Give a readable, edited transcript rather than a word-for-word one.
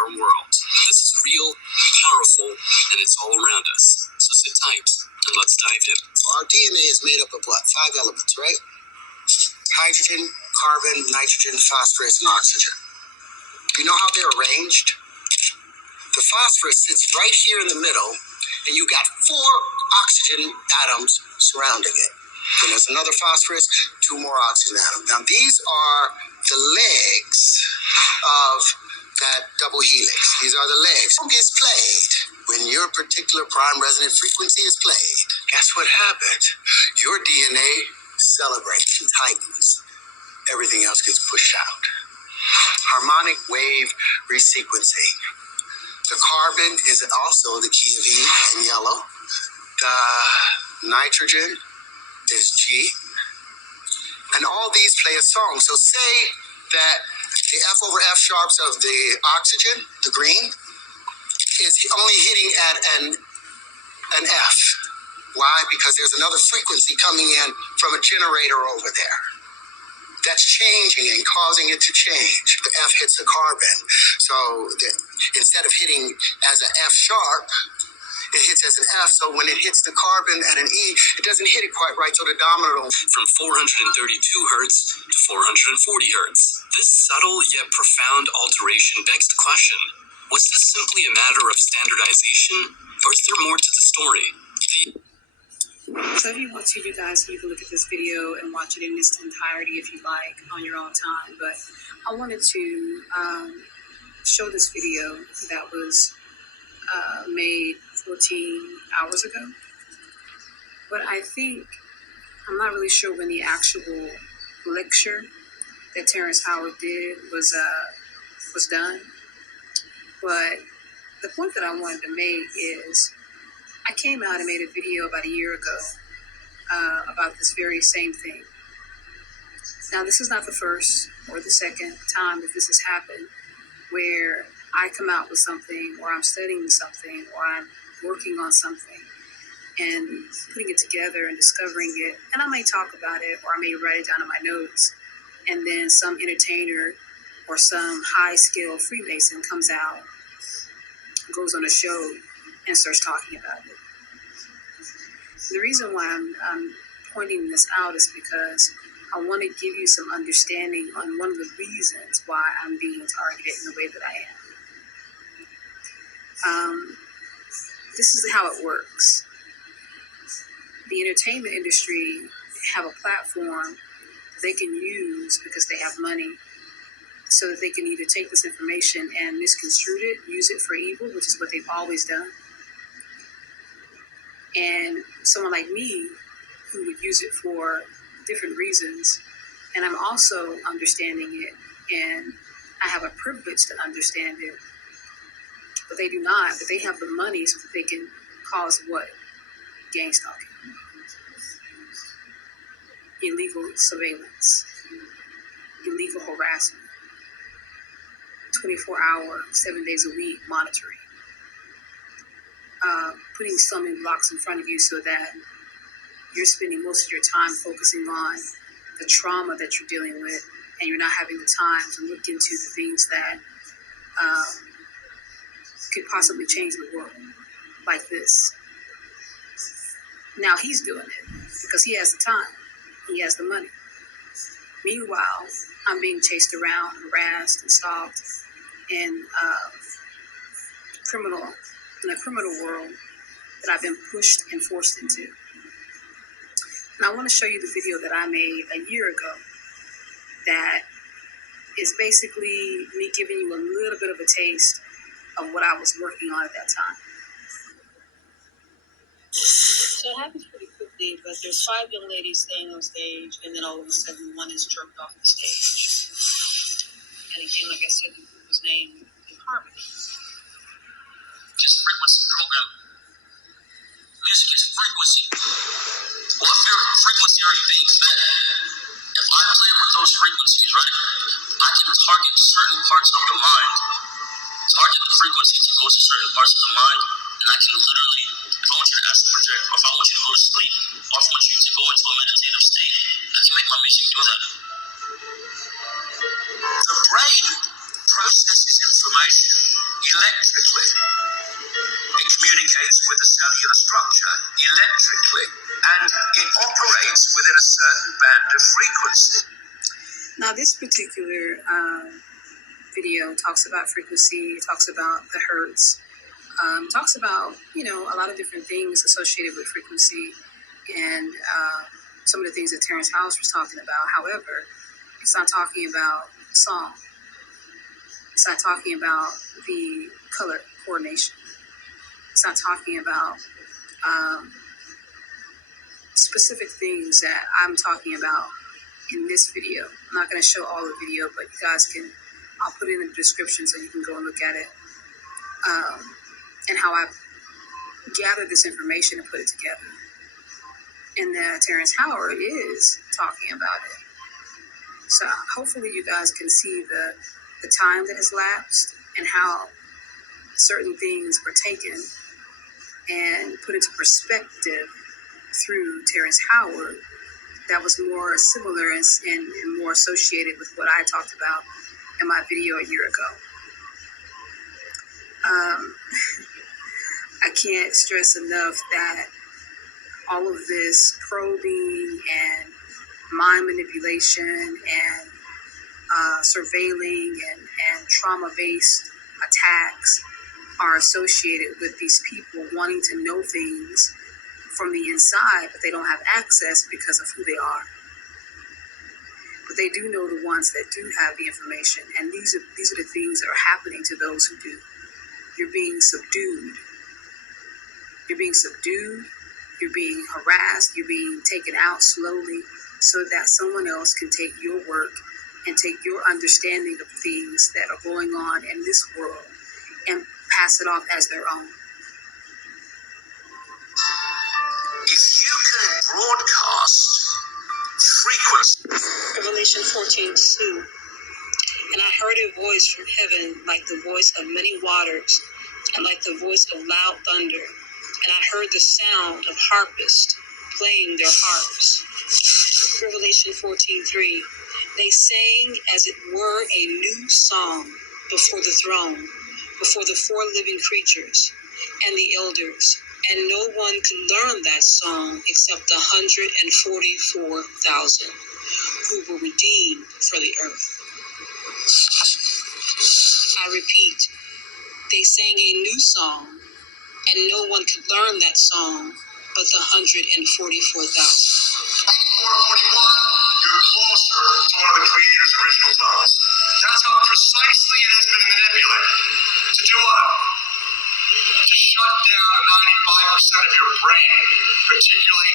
our world. This is real, powerful, and it's all around us. So sit tight and let's dive in. Our DNA is made up of what? 5 elements, right? Hydrogen, carbon, nitrogen, phosphorus, and oxygen. You know how they're arranged? The phosphorus sits right here in the middle, and you got 4 oxygen atoms surrounding it. Then there's another phosphorus, 2 more oxygen atoms. Now these are the legs of that double helix. These are the legs. What gets played when your particular prime resonant frequency is played? Guess what happens? Your DNA celebrates and tightens. Everything else gets pushed out. Harmonic wave resequencing. The carbon is also the key of E in yellow. The nitrogen is G. And all these play a song. So say that the F over F sharps of the oxygen, the green, is only hitting at an F. Why? Because there's another frequency coming in from a generator over there. That's changing and causing it to change. The F hits the carbon. So instead of hitting as an F sharp, it hits as an F. So when it hits the carbon at an E, it doesn't hit it quite right. So the domino from 432 hertz to 440 hertz. This subtle yet profound alteration begs the question, was this simply a matter of standardization, or is there more to the story? So if you want to, you guys, you can look at this video and watch it in its entirety if you like on your own time. But I wanted to show this video that was made 14 hours ago. But I think, I'm not really sure when the actual lecture that Terrence Howard did was done. But the point that I wanted to make is, I came out and made a video about a year ago about this very same thing. Now, this is not the first or the second time that this has happened, where I come out with something, or I'm studying something, or I'm working on something, and putting it together and discovering it. And I may talk about it, or I may write it down in my notes, and then some entertainer or some high-scale Freemason comes out, goes on a show, and starts talking about it. The reason why I'm pointing this out is because I want to give you some understanding on one of the reasons why I'm being targeted in the way that I am. This is how it works. The entertainment industry have a platform they can use because they have money, so that they can either take this information and misconstrue it, use it for evil, which is what they've always done. And someone like me, who would use it for different reasons, and I'm also understanding it, and I have a privilege to understand it, but they do not, but they have the money so that they can cause what? Gang stalking. Illegal surveillance. Illegal harassment. 24-hour, 7 days a week monitoring. Putting stumbling blocks in front of you so that you're spending most of your time focusing on the trauma that you're dealing with, and you're not having the time to look into the things that could possibly change the world, like this. Now he's doing it because he has the time, he has the money. Meanwhile, I'm being chased around, harassed, and stalked in a criminal world that I've been pushed and forced into. And I want to show you the video that I made a year ago that is basically me giving you a little bit of a taste of what I was working on at that time. So it happens pretty quickly, but there's 5 young ladies staying on stage, and then all of a sudden one is jerked off the stage. And again, like I said, the group was named In Harmony. It's a frequency program. Music is frequency. What frequency are you being fed? If I play with those frequencies, right, I can target certain parts of the mind, target the frequency to go to certain parts of the mind, and I can literally, if I want you to astral project, or if I want you to go to sleep, or if I want you to go into a meditative state, I can make my music do that. The brain processes information electrically. It communicates with the cellular structure electrically, and it operates within a certain band of frequency. Now, this particular video talks about frequency, talks about the hertz, talks about, a lot of different things associated with frequency and some of the things that Terrence House was talking about. However, it's not talking about song. It's not talking about the color coordination. It's not talking about specific things that I'm talking about in this video. I'm not going to show all the video, but you guys can, I'll put it in the description so you can go and look at it. And how I gathered this information and put it together. And that Terrence Howard is talking about it. So hopefully you guys can see the time that has lapsed and how certain things were taken and put into perspective through Terrence Howard that was more similar and more associated with what I talked about in my video a year ago. I can't stress enough that all of this probing and mind manipulation and surveilling and trauma-based attacks are associated with these people wanting to know things from the inside, but they don't have access because of who they are. But they do know the ones that do have the information, and these are the things that are happening to those who do. You're being subdued. You're being subdued. You're being harassed. You're being taken out slowly so that someone else can take your work and take your understanding of things that are going on in this world and pass it off as their own. If you can broadcast frequency. Revelation 14:2. And I heard a voice from heaven like the voice of many waters and like the voice of loud thunder. And I heard the sound of harpists playing their harps. Revelation 14:3. They sang as it were a new song before the throne, before the four living creatures and the elders. And no one could learn that song except the 144,000 who were redeemed for the earth. I repeat, they sang a new song, and no one could learn that song but the 144,000. You're closer to one of the Creator's original tongues. That's how precisely it has been manipulated. To do what? To shut down 95% of your brain, particularly